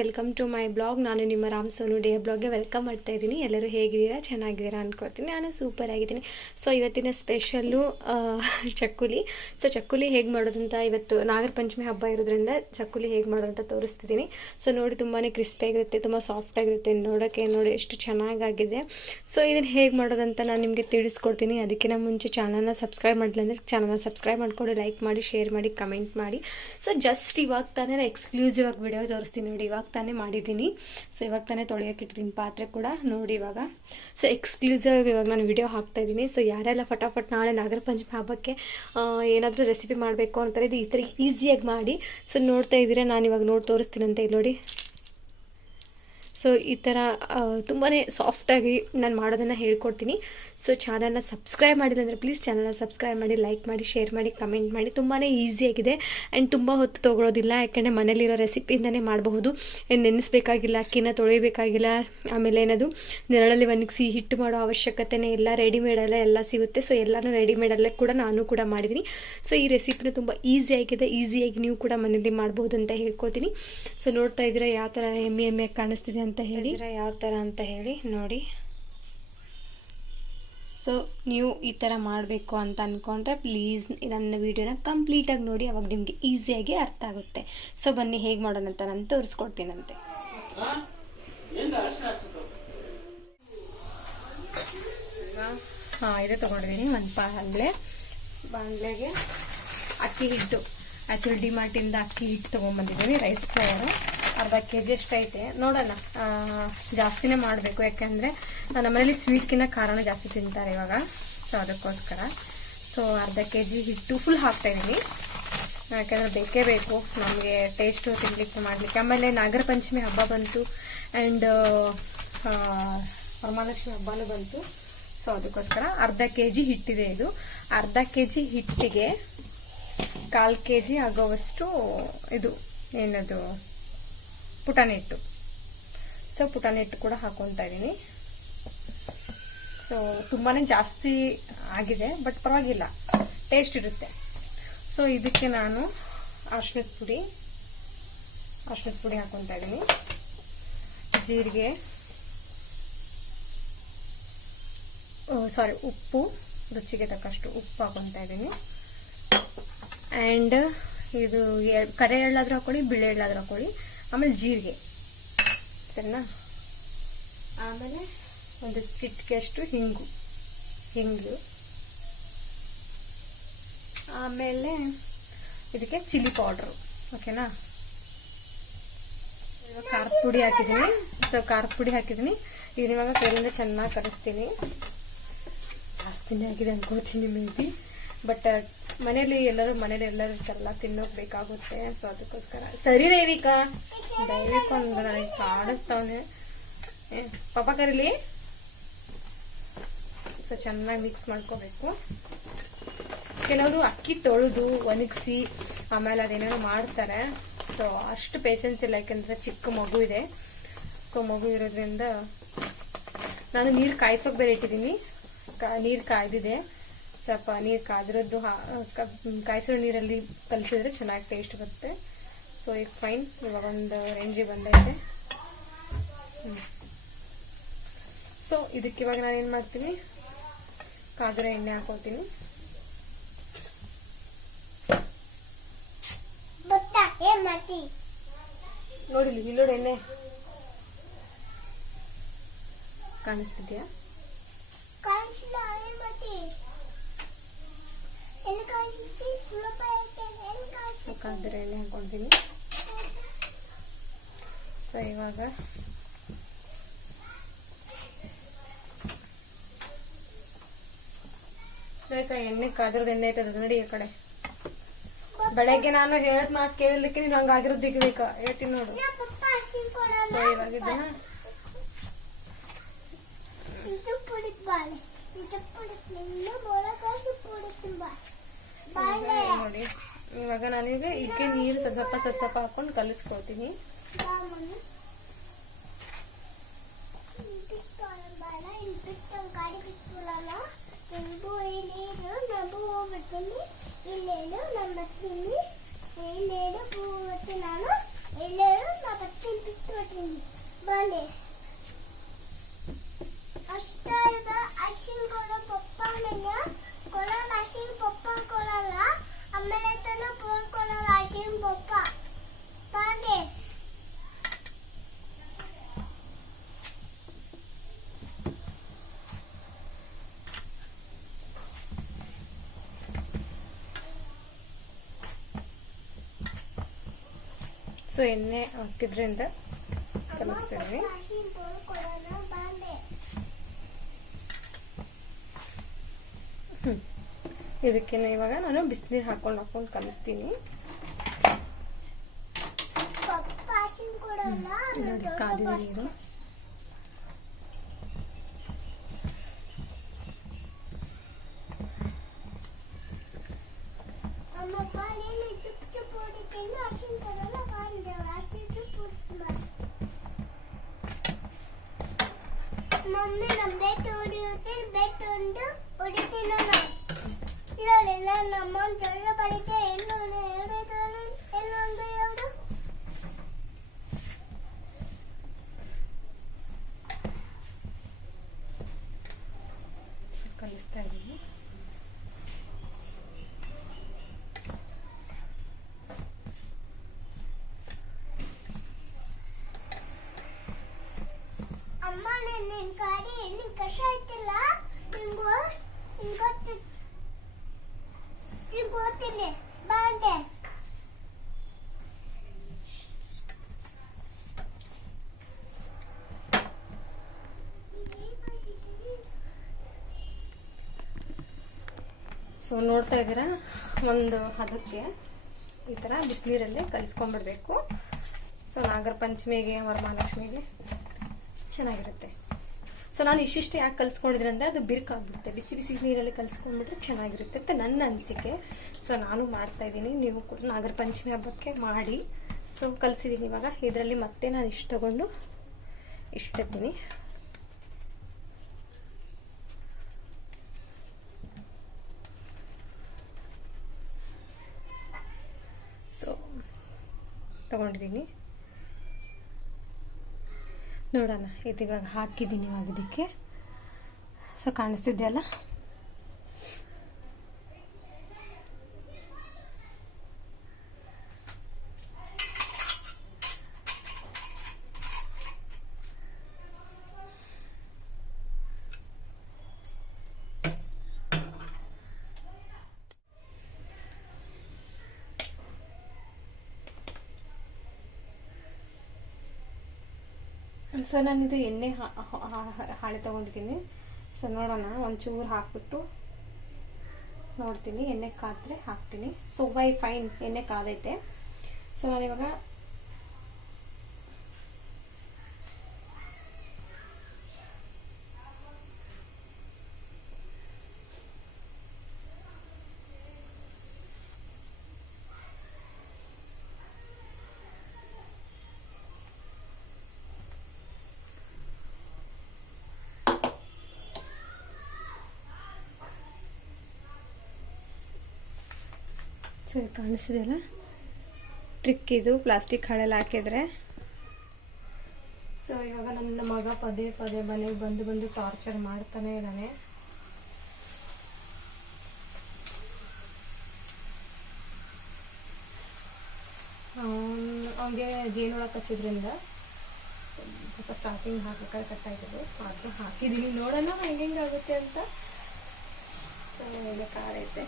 Welcome to my blog. ನಾನು ನಿಮ್ಮ Ram Sonu day ಬ್ಲಾಗ್ಗೆ welcome ಮಾಡ್ತಾ ಇದ್ದೀನಿ. ಎಲ್ಲರೂ ಹೇಗಿದ್ದೀರಾ? ಚೆನ್ನಾಗಿದ್ದೀರಾ ಅನ್ಕೊಳ್ತೀನಿ. ನಾನು ಸೂಪರ್ ಆಗಿದ್ದೀನಿ. ಸೊ ಇವತ್ತಿನ ಸ್ಪೆಷಲ್ಲು ಚಕ್ಕುಲಿ. ಸೊ ಚಕ್ಕುಲಿ ಹೇಗೆ ಮಾಡೋದಂತ, ಇವತ್ತು ನಾಗರ ಪಂಚಮಿ ಹಬ್ಬ ಇರೋದ್ರಿಂದ ಚಕ್ಕುಲಿ ಹೇಗೆ ಮಾಡೋದಂತ ತೋರಿಸ್ತಿದ್ದೀನಿ. ಸೊ ನೋಡಿ, ತುಂಬಾ ಕ್ರಿಸ್ಪಿಯಾಗಿರುತ್ತೆ, ತುಂಬ ಸಾಫ್ಟಾಗಿರುತ್ತೆ. ನೋಡೋಕ್ಕೆ ನೋಡಿ ಎಷ್ಟು ಚೆನ್ನಾಗಾಗಿದೆ. ಸೊ ಇದನ್ನು ಹೇಗೆ ಮಾಡೋದಂತ ನಾನು ನಿಮಗೆ ತಿಳಿಸ್ಕೊಡ್ತೀನಿ. ಅದಕ್ಕಿಂತ ಮುಂಚೆ ಚಾನಲ್ನ ಸಬ್ಸ್ಕ್ರೈಬ್ ಮಾಡಿಲ್ಲ ಅಂದರೆ ಚಾನಲ್ನ ಸಬ್ಸ್ಕ್ರೈಬ್ ಮಾಡಿಕೊಂಡು ಲೈಕ್ ಮಾಡಿ, ಶೇರ್ ಮಾಡಿ, ಕಮೆಂಟ್ ಮಾಡಿ. ಸೊ ಜಸ್ಟ್ ಇವಾಗ ತಾನೇ ಎಕ್ಸ್ಕ್ಲೂಸಿವ್ ಆಗಿ ವಿಡಿಯೋ ತೋರಿಸ್ತೀನಿ ನೋಡಿ. ಇವಾಗ ತಾನೇ ಮಾಡಿದ್ದೀನಿ. ಸೊ ಇವಾಗ ತಾನೇ ತೊಳೆಯೋಕೆ ಇಟ್ಟಿದ್ದೀನಿ ಪಾತ್ರೆ ಕೂಡ ನೋಡಿ ಇವಾಗ. ಸೊ ಎಕ್ಸ್ಕ್ಲೂಸಿವ್ ಇವಾಗ ನಾನು ವಿಡಿಯೋ ಹಾಕ್ತಾ ಇದ್ದೀನಿ. ಸೊ ಯಾರೆಲ್ಲ ಫಟಾಫಟ್ ನಾಳೆ ನಾಗರ ಪಂಚಮಿ ಹಬ್ಬಕ್ಕೆ ಏನಾದರೂ ರೆಸಿಪಿ ಮಾಡಬೇಕು ಅಂತಾರೆ, ಇದು ಈ ಥರ ಈಸಿಯಾಗಿ ಮಾಡಿ. ಸೊ ನೋಡ್ತಾ ಇದ್ದೀರಾ, ನಾನು ಇವಾಗ ನೋಡಿ ತೋರಿಸ್ತೀನಿ ಅಂತ ಇಲ್ಲಿ ನೋಡಿ. ಸೊ ಈ ಥರ ತುಂಬಾ ಸಾಫ್ಟಾಗಿ ನಾನು ಮಾಡೋದನ್ನು ಹೇಳ್ಕೊಡ್ತೀನಿ. ಸೊ ಚಾನಲ್ನ ಸಬ್ಸ್ಕ್ರೈಬ್ ಮಾಡಿಲ್ಲ ಅಂದರೆ ಪ್ಲೀಸ್ ಚಾನಲ್ನ ಸಬ್ಸ್ಕ್ರೈಬ್ ಮಾಡಿ, ಲೈಕ್ ಮಾಡಿ, ಶೇರ್ ಮಾಡಿ, ಕಮೆಂಟ್ ಮಾಡಿ. ತುಂಬಾ ಈಸಿಯಾಗಿದೆ ಆ್ಯಂಡ್ ತುಂಬ ಹೊತ್ತು ತೊಗೊಳೋದಿಲ್ಲ. ಯಾಕೆಂದರೆ ಮನೇಲಿರೋ ರೆಸಿಪಿಯಿಂದನೇ ಮಾಡಬಹುದು. ನೆನೆಸ್ಬೇಕಾಗಿಲ್ಲ, ಅಕ್ಕಿನ ತೊಳಿಬೇಕಾಗಿಲ್ಲ, ಆಮೇಲೆ ಏನದು ನೆರಳಲ್ಲಿ ಒಣಗಿಸಿ ಹಿಟ್ಟು ಮಾಡೋ ಅವಶ್ಯಕತೆನೇ ಇಲ್ಲ. ರೆಡಿಮೇಡಲ್ಲೇ ಎಲ್ಲ ಸಿಗುತ್ತೆ. ಸೊ ಎಲ್ಲನೂ ರೆಡಿಮೇಡಲ್ಲೇ ಕೂಡ ನಾನು ಕೂಡ ಮಾಡಿದ್ದೀನಿ. ಸೊ ಈ ರೆಸಿಪಿನ ತುಂಬ ಈಸಿಯಾಗಿದೆ. ಈಸಿಯಾಗಿ ನೀವು ಕೂಡ ಮನೇಲಿ ಮಾಡ್ಬೋದು ಅಂತ ಹೇಳ್ಕೊಳ್ತೀನಿ. ಸೊ ನೋಡ್ತಾ ಇದ್ದೀರಾ ಯಾವ ಥರ ಎಮ್ಮೆ ಕಾಣಿಸ್ತಿದೆ ಅಂತ ಹೇಳಿ, ಯಾವ ಥರ ಅಂತ ಹೇಳಿ ನೋಡಿ. ಸೊ ನೀವು ಈ ಥರ ಮಾಡಬೇಕು ಅಂತ ಅಂದ್ಕೊಂಡ್ರೆ ಪ್ಲೀಸ್ ನನ್ನ ವಿಡಿಯೋನ ಕಂಪ್ಲೀಟಾಗಿ ನೋಡಿ, ಅವಾಗ ನಿಮಗೆ ಈಸಿಯಾಗಿ ಅರ್ಥ ಆಗುತ್ತೆ. ಸೊ ಬನ್ನಿ ಹೇಗೆ ಮಾಡೋಣಂತ ನಾನು ತೋರಿಸ್ಕೊಡ್ತೀನಂತೆ. ಇದೇ ತೊಗೊಂಡಿದ್ದೀನಿ ಒಂದು ಬಾಣಲೆಗೆ ಅಕ್ಕಿ ಹಿಟ್ಟು. ಆ್ಯಕ್ಚುಲಿ ಡಿಮಾರ್ಟಿಂದ ಅಕ್ಕಿ ಹಿಟ್ಟು ತೊಗೊಂಡ್ಬಂದಿದ್ದೀನಿ, ರೈಸ್ ಫ್ಲವರ್. ಅರ್ಧ kg ಅಷ್ಟೈತೆ. ನೋಡೋಣ, ಜಾಸ್ತಿನೇ ಮಾಡಬೇಕು. ಯಾಕೆಂದರೆ ನಮ್ಮ ಮನೇಲಿ ಸ್ವೀಟ್ಗಿನ್ನ ಖಾರನೂ ಜಾಸ್ತಿ ತಿಂತಾರೆ ಇವಾಗ. ಸೊ ಅದಕ್ಕೋಸ್ಕರ ಸೊ ಅರ್ಧ kg ಹಿಟ್ಟು ಫುಲ್ ಹಾಕ್ತಾಯಿದ್ದೀನಿ. ಯಾಕೆಂದರೆ ಬೇಕೇ ಬೇಕು ನಮಗೆ ಟೇಸ್ಟು ತಿನ್ನಲಿಕ್ಕೆ ಮಾಡಲಿಕ್ಕೆ. ಆಮೇಲೆ ನಾಗರ ಪಂಚಮಿ ಹಬ್ಬ ಬಂತು ಆ್ಯಂಡ್ ವರಮಹಾಲಕ್ಷ್ಮಿ ಹಬ್ಬನೂ ಬಂತು. ಸೊ ಅದಕ್ಕೋಸ್ಕರ ಅರ್ಧ kg ಹಿಟ್ಟಿದೆ ಇದು. ಅರ್ಧ kg ಹಿಟ್ಟಿಗೆ 1/4 kg ಆಗೋವಷ್ಟು ಇದು ಏನದು ಪುಟಾಣಿ ಹಿಟ್ಟು. ಸೊ ಪುಟಾಣಿ ಹಿಟ್ಟು ಕೂಡ ಹಾಕೊತಾ ಇದ್ದೀನಿ. ಸೊ ತುಂಬಾ ಜಾಸ್ತಿ ಆಗಿದೆ, ಬಟ್ ಪರವಾಗಿಲ್ಲ, ಟೇಸ್ಟ್ ಇರುತ್ತೆ. ಸೊ ಇದಕ್ಕೆ ನಾನು ಅರಿಶಿಣದ ಪುಡಿ ಹಾಕೊತಾ ಇದ್ದೀನಿ. ಜೀರಿಗೆ, ಉಪ್ಪು, ರುಚಿಗೆ ತಕ್ಕಷ್ಟು ಉಪ್ಪು ಹಾಕೊತಾ ಇದ್ದೀನಿ. ಆ್ಯಂಡ್ ಇದು ಕರೆ ಎಳ್ಳಾದ್ರೂ ಹಾಕೊಳ್ಳಿ, ಬಿಳೆ ಎಳ್ಳಾದ್ರೂ ಹಾಕೊಳ್ಳಿ. ಆಮೇಲೆ ಜೀರಿಗೆ, ಸರಿನಾ? ಆಮೇಲೆ ಒಂದು ಚಿಟಿಕೆಯಷ್ಟು ಹಿಂಗು. ಆಮೇಲೆ ಇದಕ್ಕೆ ಚಿಲ್ಲಿ ಪೌಡ್ರು, ಓಕೆನಾ? ಇವಾಗ ಖಾರದ ಪುಡಿ ಹಾಕಿದ್ದೀನಿ. ಸೊ ಖಾರದ ಪುಡಿ ಹಾಕಿದ್ದೀನಿ. ಇದನ್ನ ಇವಾಗ ಕೈಯಿಂದ ಚೆನ್ನಾಗಿ ಕಲಿಸ್ತೀನಿ. ಜಾಸ್ತಿನೇ ಆಗಿದೆ ಅನ್ಕೋತೀನಿ ಮೇ ಬಿ, ಬಟ್ ಮನೇಲಿ ಎಲ್ಲರೂ ಇರ್ತಾರಲ್ಲ, ತಿನ್ನೋಕೆ ಬೇಕಾಗುತ್ತೆ. ಸೊ ಅದಕ್ಕೋಸ್ಕರ. ಸರಿ ದೈವಿಕಾ, ದೈವಿಕ ಒಂದು ನನಗೆ ಕಾಡಿಸ್ತಾವನೆ. ಪಾಪ ಕರೀಲಿ. ಸೊ ಚೆನ್ನಾಗಿ ಮಿಕ್ಸ್ ಮಾಡ್ಕೋಬೇಕು. ಕೆಲವರು ಅಕ್ಕಿ ತೊಳೆದು ಒಣಗಿಸಿ ಆಮೇಲೆ ಅದೇನೇನೋ ಮಾಡ್ತಾರೆ. ಸೊ ಅಷ್ಟು ಪೇಷನ್ಸ್ ಇಲ್ಲ, ಯಾಕೆಂದ್ರೆ ಚಿಕ್ಕ ಮಗು ಇದೆ. ಸೊ ಮಗು ಇರೋದ್ರಿಂದ ನಾನು ನೀರು ಕಾಯಿಸೋಕೆ ಬೇರೆ ಇಟ್ಟಿದ್ದೀನಿ. ನೀರು ಕಾಯ್ದಿದೆ. ಸ್ವಲ್ಪ ನೀರು ಕಾದಿರೋದು ಕಾಯಿಸಿರೋ ನೀರಲ್ಲಿ ಕಲಿಸಿದ್ರೆ ಚೆನ್ನಾಗಿ ಟೇಸ್ಟ್ ಬರುತ್ತೆ. ಸೊ ಈಗ ಫೈನ್. ಇವಾಗ ಒಂದು ರೇಂಜಿಗೆ ಬಂದೈತೆ. ಸೊ ಇದಕ್ಕೆ ಇವಾಗ ನಾನೇನು ಮಾಡ್ತೀನಿ, ಕಾದಿರೋ ಎಣ್ಣೆ ಹಾಕೋತೀನಿ. ನೋಡಿಲಿ, ಇಲ್ಲೋಡು ಎಣ್ಣೆ ಕಾಣಿಸ್ತಿದ್ಯಾ? ಸೊ ಕಾದಿರೋ ಎಣ್ಣೆ ಹಾಕೊಳ್ತೀನಿ. ಸೊ ಇವಾಗ ಎಣ್ಣೆ ಕಾದಿರೋದು ಎಣ್ಣೆ ಐತದ ನೋಡಿ ಈ ಕಡೆ. ಬೆಳಗ್ಗೆ ನಾನು ಹೇಳದ್ ಮಾತು ಕೇಳಲಿಕ್ಕೆ ನೀನು ಹಂಗಾಗಿರೋದು ದಿಗ್ಬೇಕ ಹೇಳ್ತೀನಿ ನೋಡು. ಸೊ ಇವಾಗ ಇದನ್ನ ನೋಡಿ, ಇವಾಗ ನಾನೀಗ ಇದಕ್ಕೆ ನೀರು ಸ್ವಲ್ಪ ಹಾಕೊಂಡು ಕಲಿಸ್ಕೊತೀನಿ. ಸೊ ಎಣ್ಣೆ ಹಾಕಿದ್ರಿಂದ ಕಲಿಸ್ತೀನಿ. ಇದಕ್ಕೆ ಇವಾಗ ನಾನು ಬಿಸಿನೀರು ಹಾಕೊಂಡು ಕಲಿಸ್ತೀನಿ. ನೋಡಿ ಕಾದಿದೆ ನೀರು. ಕಲಿಸ್ತಾ ಇದ್ದೀನಿ. ಅಮ್ಮ ನನ್ನ ಗಾಡಿ ಎಲ್ಲಿ ಕಸ ಆಯ್ತಲ್ಲ ಗೊತ್ತಿಲ್ಲ ಬಾಂಡೆ. ಸೊ ನೋಡ್ತಾ ಇದ್ದೀರಾ, ಒಂದು ಹದಕ್ಕೆ ಈ ಥರ ಬಿಸಿನೀರಲ್ಲೇ ಕಲಿಸ್ಕೊಂಡ್ಬಿಡ್ಬೇಕು. ಸೊ ನಾಗರ ಪಂಚಮಿಗೆ ವರಮಹಾಲಕ್ಷ್ಮಿಗೆ ಚೆನ್ನಾಗಿರುತ್ತೆ. ಸೊ ನಾನು ಇಷ್ಟಿಷ್ಟು ಯಾಕೆ ಕಲಿಸ್ಕೊಂಡಿದ್ರೆ ಅಂದರೆ ಅದು ಬಿರುಕಾಗ್ಬಿಡುತ್ತೆ. ಬಿಸಿ ಬಿಸಿ ನೀರಲ್ಲಿ ಕಲಿಸ್ಕೊಂಡ್ಬಿಟ್ರೆ ಚೆನ್ನಾಗಿರುತ್ತೆ ಅಂತ ನನ್ನ ಅನಿಸಿಕೆ. ಸೊ ನಾನು ಮಾಡ್ತಾ ಇದ್ದೀನಿ, ನೀವು ಕೂಡ ನಾಗರ ಪಂಚಮಿ ಹಬ್ಬಕ್ಕೆ ಮಾಡಿ. ಸೊ ಕಲಿಸಿದ್ದೀನಿ. ಇವಾಗ ಇದರಲ್ಲಿ ಮತ್ತೆ ನಾನು ಇಷ್ಟು ತಗೊಂಡು ಇಟ್ಟಿರ್ತೀನಿ. ಸೊ ತಗೊಂಡಿದ್ದೀನಿ, ನೋಡೋಣ. ಇದು ಇವಾಗ ಹಾಕಿದ್ದೀನಿ ಇವಾಗ ಇದಕ್ಕೆ. ಸೊ ಕಾಣಿಸ್ತಿದೆಯಲ್ಲ, ಸೊ ನಾನಿದು ಎಣ್ಣೆ ಹಾಳೆ ತಗೊಂಡಿದ್ದೀನಿ. ಸೊ ನೋಡೋಣ, ಒಂಚೂರು ಹಾಕ್ಬಿಟ್ಟು ನೋಡ್ತೀನಿ. ಎಣ್ಣೆ ಕಾದ್ರೆ ಹಾಕ್ತೀನಿ. ಸೊ ಫೈನ್, ಎಣ್ಣೆ ಕಾದೈತೆ. ಸೊ ನಾನಿವಾಗ ಸರಿ ಕಾಣಿಸಿದೆಯಲ್ಲ, ಟ್ರಿಕ್ ಇದು, ಪ್ಲಾಸ್ಟಿಕ್ ಹಾಳೆಲ್ಲ ಹಾಕಿದ್ರೆ. ಸೊ ಇವಾಗ ನನ್ನ ಮಗ ಪದೇ ಪದೇ ಮನೆಗೆ ಬಂದು ಟಾರ್ಚರ್ ಮಾಡ್ತಾನೆ ಇದ್ದಾನೆ. ಅವನಿಗೆ ಜೇನುಳ ಕಚ್ಚಿದ್ರಿಂದ ಸ್ವಲ್ಪ ಸ್ಟಾರ್ಟಿಂಗ್ ಹಾಕಬೇಕಾದ್ರೆ ಕಟ್ಟಾಯ್ತದೆ. ಆದರೂ ಹಾಕಿದ್ದೀನಿ, ನೋಡೋಣ ಹೆಂಗಾಗುತ್ತೆ ಅಂತ. ಸೊ ಒಳ್ಳೆ ಖಾರ ಐತೆ.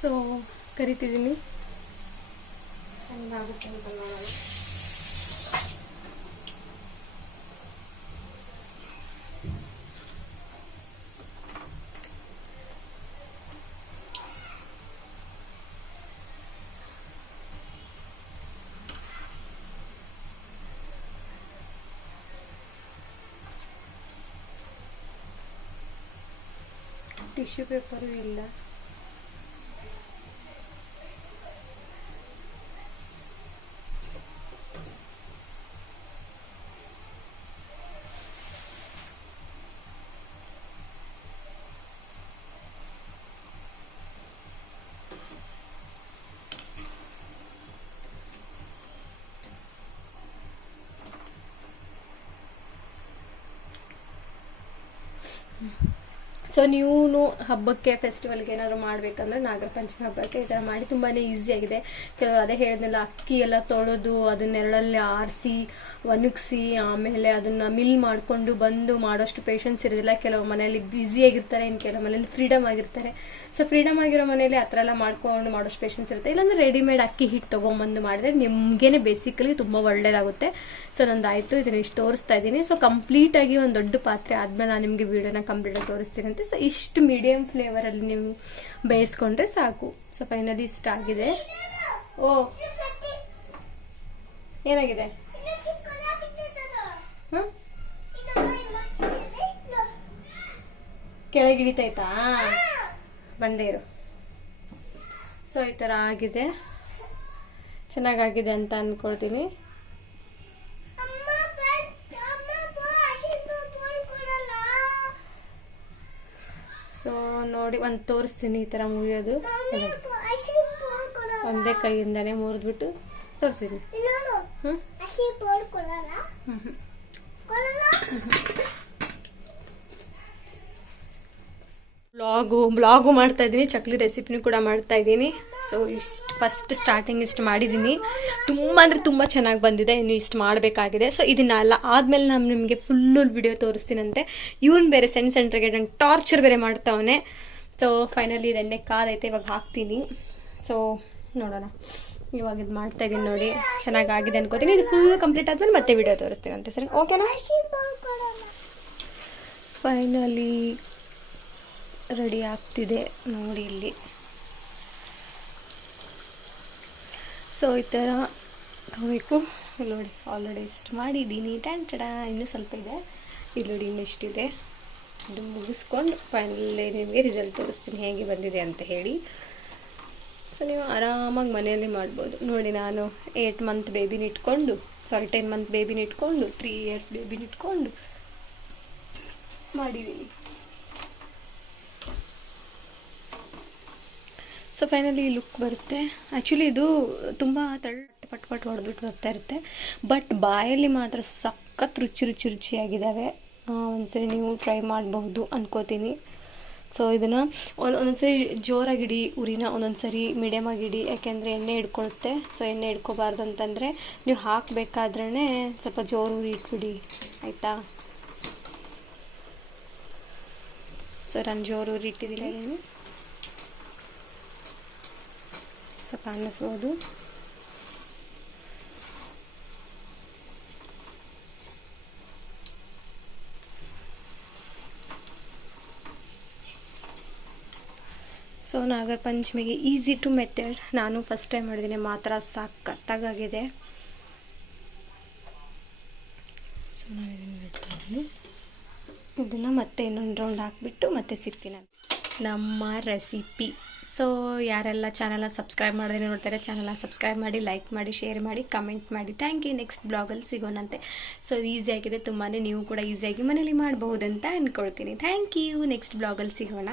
ಸೊ ಕರಿತಿದ್ದೀನಿ, ಹೆಂಗಾಗುತ್ತೆ ಅಂತ ನೋಡೋಣ. ಟಿಶ್ಯೂ ಪೇಪರು ಇಲ್ಲ. ಸೊ ನೀವು ಹಬ್ಬಕ್ಕೆ ಫೆಸ್ಟಿವಲ್ಗೆ ಏನಾದ್ರು ಮಾಡ್ಬೇಕಂದ್ರೆ ನಾಗರ ಪಂಚಮಿ ಹಬ್ಬಕ್ಕೆ ಈ ಥರ ಮಾಡಿ ತುಂಬಾ ಈಸಿಯಾಗಿದೆ. ಕೆಲವರು ಅದೇ ಹೇಳಿದ್ನಲ್ಲ, ಅಕ್ಕಿ ಎಲ್ಲ ತೊಳೆದು ಅದನ್ನ ನೆರಳಲ್ಲಿ ಆರಿಸಿ ಒಣಗಿಸಿ ಆಮೇಲೆ ಅದನ್ನ ಮಿಲ್ ಮಾಡ್ಕೊಂಡು ಬಂದು ಮಾಡೋಷ್ಟು ಪೇಷನ್ಸ್ ಇರೋದಿಲ್ಲ. ಕೆಲವು ಮನೆಯಲ್ಲಿ ಬ್ಯುಸಿಯಾಗಿರ್ತಾರೆ, ಇನ್ನು ಕೆಲವು ಮನೇಲಿ ಫ್ರೀಡಮ್ ಆಗಿರ್ತಾರೆ. ಸೊ ಫ್ರೀಡಮ್ ಆಗಿರೋ ಮನೇಲಿ ಆ ಥರ ಎಲ್ಲ ಮಾಡ್ಕೊಂಡು ಮಾಡೋಷ್ಟು ಪೇಷನ್ಸ್ ಇರುತ್ತೆ. ಇಲ್ಲಾಂದ್ರೆ ರೆಡಿಮೇಡ್ ಅಕ್ಕಿ ಹಿಟ್ಟು ತೊಗೊಂಬಂದು ಮಾಡಿದ್ರೆ ನಿಮ್ಗೇನೆ ಬೇಸಿಕಲಿ ತುಂಬ ಒಳ್ಳೇದಾಗುತ್ತೆ. ಸೊ ನಂದಾಯಿತು, ಇದನ್ನ ಇಷ್ಟು ತೋರಿಸ್ತಾ ಇದ್ದೀನಿ. ಸೊ ಕಂಪ್ಲೀಟಾಗಿ ಒಂದು ದೊಡ್ಡ ಪಾತ್ರೆ ಆದ್ಮೇಲೆ ನಾನು ನಿಮಗೆ ವಿಡಿಯೋನ ಕಂಪ್ಲೀಟಾಗಿ ತೋರಿಸ್ತೀನಂತೆ. ಸೊ ಇಷ್ಟು ಮೀಡಿಯಂ ಫ್ಲೇವರಲ್ಲಿ ನೀವು ಬೇಯಿಸ್ಕೊಂಡ್ರೆ ಸಾಕು. ಸೊ ಫೈನಲಿ ಇಷ್ಟ ಆಗಿದೆ. ಓ ಏನಾಗಿದೆ? ಕೆಳಗೆ ಇಳಿತೈತಾ? ಬಂದೇ ಇರು. ಸೊ ಈ ಥರ ಆಗಿದೆ, ಚೆನ್ನಾಗಾಗಿದೆ ಅಂತ ಅನ್ಕೊಳ್ತೀನಿ. ಸೊ ನೋಡಿ, ಒಂದು ತೋರಿಸ್ತೀನಿ ಈ ಥರ ಮುಗಿಯೋದು. ಒಂದೇ ಕೈಯಿಂದಾನೆ ಮುರಿದ್ಬಿಟ್ಟು ತೋರಿಸ್ತೀನಿ. ಬ್ಲಾಗು ಮಾಡ್ತಾ ಇದ್ದೀನಿ, ಚಕ್ಲಿ ರೆಸಿಪಿನೂ ಕೂಡ ಮಾಡ್ತಾ ಇದ್ದೀನಿ. ಸೊ ಇಷ್ಟು ಫಸ್ಟ್ ಸ್ಟಾರ್ಟಿಂಗ್ ಇಷ್ಟು ಮಾಡಿದ್ದೀನಿ. ತುಂಬ ಅಂದರೆ ತುಂಬ ಚೆನ್ನಾಗಿ ಬಂದಿದೆ, ಇನ್ನು ಇಷ್ಟು ಮಾಡಬೇಕಾಗಿದೆ. ಸೊ ಇದನ್ನೆಲ್ಲ ಆದಮೇಲೆ ನಾನು ನಿಮಗೆ ಫುಲ್ಲು ವಿಡಿಯೋ ತೋರಿಸ್ತೀನಂತೆ. ಇವನು ಬೇರೆ ಸೆಂಟ್ರಿಗೆ ನಂಗೆ ಟಾರ್ಚರ್ ಬೇರೆ ಮಾಡ್ತಾವನೆ. ಸೊ ಫೈನಲಿ ಇದು ಎಣ್ಣೆ ಕಾದೈತೆ, ಇವಾಗ ಹಾಕ್ತೀನಿ. ಸೊ ನೋಡೋಣ, ಇವಾಗ ಇದು ಮಾಡ್ತಾ ಇದ್ದೀನಿ ನೋಡಿ, ಚೆನ್ನಾಗಾಗಿದೆ ಅನ್ಕೋತೀನಿ. ಇದು ಫುಲ್ ಕಂಪ್ಲೀಟ್ ಆದ್ಮೇಲೆ ಮತ್ತೆ ವಿಡಿಯೋ ತೋರಿಸ್ತೀನಂತೆ. ಸರಿ, ಓಕೆನಾ? ಫೈನಲಿ ರೆಡಿ ಆಗ್ತಿದೆ ನೋಡಿ ಇಲ್ಲಿ. ಸೊ ಈ ಥರ ತಗೋಬೇಕು. ಇಲ್ಲಿ ನೋಡಿ, ಆಲ್ರೆಡಿ ಇಷ್ಟು ಮಾಡಿದ್ದೀನಿ. ಟಡ ಇನ್ನೂ ಸ್ವಲ್ಪ ಇದೆ. ಇಲ್ಲಿ ನೋಡಿ, ಇನ್ನೂ ಇಷ್ಟಿದೆ. ಇದು ಮುಗಿಸ್ಕೊಂಡು ಫೈನಲಿ ನಿಮಗೆ ರಿಸಲ್ಟ್ ತೋರಿಸ್ತೀನಿ ಹೇಗೆ ಬಂದಿದೆ ಅಂತ ಹೇಳಿ. ಸೊ ನೀವು ಆರಾಮಾಗಿ ಮನೆಯಲ್ಲಿ ಮಾಡ್ಬೋದು. ನೋಡಿ, ನಾನು 10 ಮಂತ್ ಬೇಬಿನ ಇಟ್ಕೊಂಡು 3 ಇಯರ್ಸ್ ಬೇಬಿನ ಇಟ್ಕೊಂಡು ಮಾಡಿದ್ದೀನಿ. ಸೊ ಫೈನಲಿ ಲುಕ್ ಬರುತ್ತೆ. ಆ್ಯಕ್ಚುಲಿ ಇದು ತುಂಬ ಪಟ್ ಹೊಡೆದ್ಬಿಟ್ಟು ಬರ್ತಾ ಇರುತ್ತೆ, ಬಟ್ ಬಾಯಲ್ಲಿ ಮಾತ್ರ ಸಖತ್ ರುಚಿಯಾಗಿದ್ದಾವೆ. ಒಂದ್ಸರಿ ನೀವು ಟ್ರೈ ಮಾಡಬಹುದು ಅನ್ಕೋತೀನಿ. ಸೊ ಇದನ್ನು ಒಂದೊಂದ್ಸರಿ ಜೋರಾಗಿಡಿ ಉರಿನ, ಒಂದೊಂದ್ಸರಿ ಮೀಡಿಯಮ್ ಆಗಿಡಿ, ಯಾಕೆಂದರೆ ಎಣ್ಣೆ ಹಿಡ್ಕೊಳುತ್ತೆ. ಸೊ ಎಣ್ಣೆ ಹಿಡ್ಕೋಬಾರ್ದು ಅಂತಂದರೆ ನೀವು ಹಾಕಬೇಕಾದ್ರೇ ಸ್ವಲ್ಪ ಜೋರು ಉರಿ ಇಟ್ಬಿಡಿ, ಆಯಿತಾ? ಸೊ ನಾನು ಜೋರು ಉರಿ ಇಟ್ಟಿದ್ದೀನಿ, ಸ್ವಲ್ಪ ಅನ್ನಿಸ್ಬೋದು. ಸೊ ನಾಗರ ಪಂಚಮಿಗೆ ಈಸಿ ಟು ಮೆಥಡ್, ನಾನು ಫಸ್ಟ್ ಟೈಮ್ ಮಾಡಿದ್ದೀನಿ, ಮಾತ್ರ ಸಖತ್ತಾಗಿದೆ. ಸೊ ನಾನು ಇದನ್ನು ಬಿಡ್ತಾ ಇದ್ದೀನಿ. ಇದನ್ನು ಮತ್ತೆ ಇನ್ನೊಂದು ರೌಂಡ್ ಹಾಕಿಬಿಟ್ಟು ಮತ್ತೆ ಸಿಗ್ತೀನಿ ನಮ್ಮ ರೆಸಿಪಿ. ಸೊ ಯಾರೆಲ್ಲ ಚಾನಲ್ನ ಸಬ್ಸ್ಕ್ರೈಬ್ ಮಾಡಿದ್ರೆ ನೋಡ್ತಾರೆ, ಚಾನಲ್ನ ಸಬ್ಸ್ಕ್ರೈಬ್ ಮಾಡಿ, ಲೈಕ್ ಮಾಡಿ, ಶೇರ್ ಮಾಡಿ, ಕಮೆಂಟ್ ಮಾಡಿ. Thank you. ನೆಕ್ಸ್ಟ್ ಬ್ಲಾಗಲ್ಲಿ ಸಿಗೋಣಂತೆ. ಸೊ ಈಸಿಯಾಗಿದೆ ತುಂಬಾ, ನೀವು ಕೂಡ ಈಸಿಯಾಗಿ ಮನೇಲಿ ಮಾಡಬಹುದಂತ ಅಂದ್ಕೊಳ್ತೀನಿ. Thank you. ನೆಕ್ಸ್ಟ್ ಬ್ಲಾಗಲ್ಲಿ ಸಿಗೋಣ.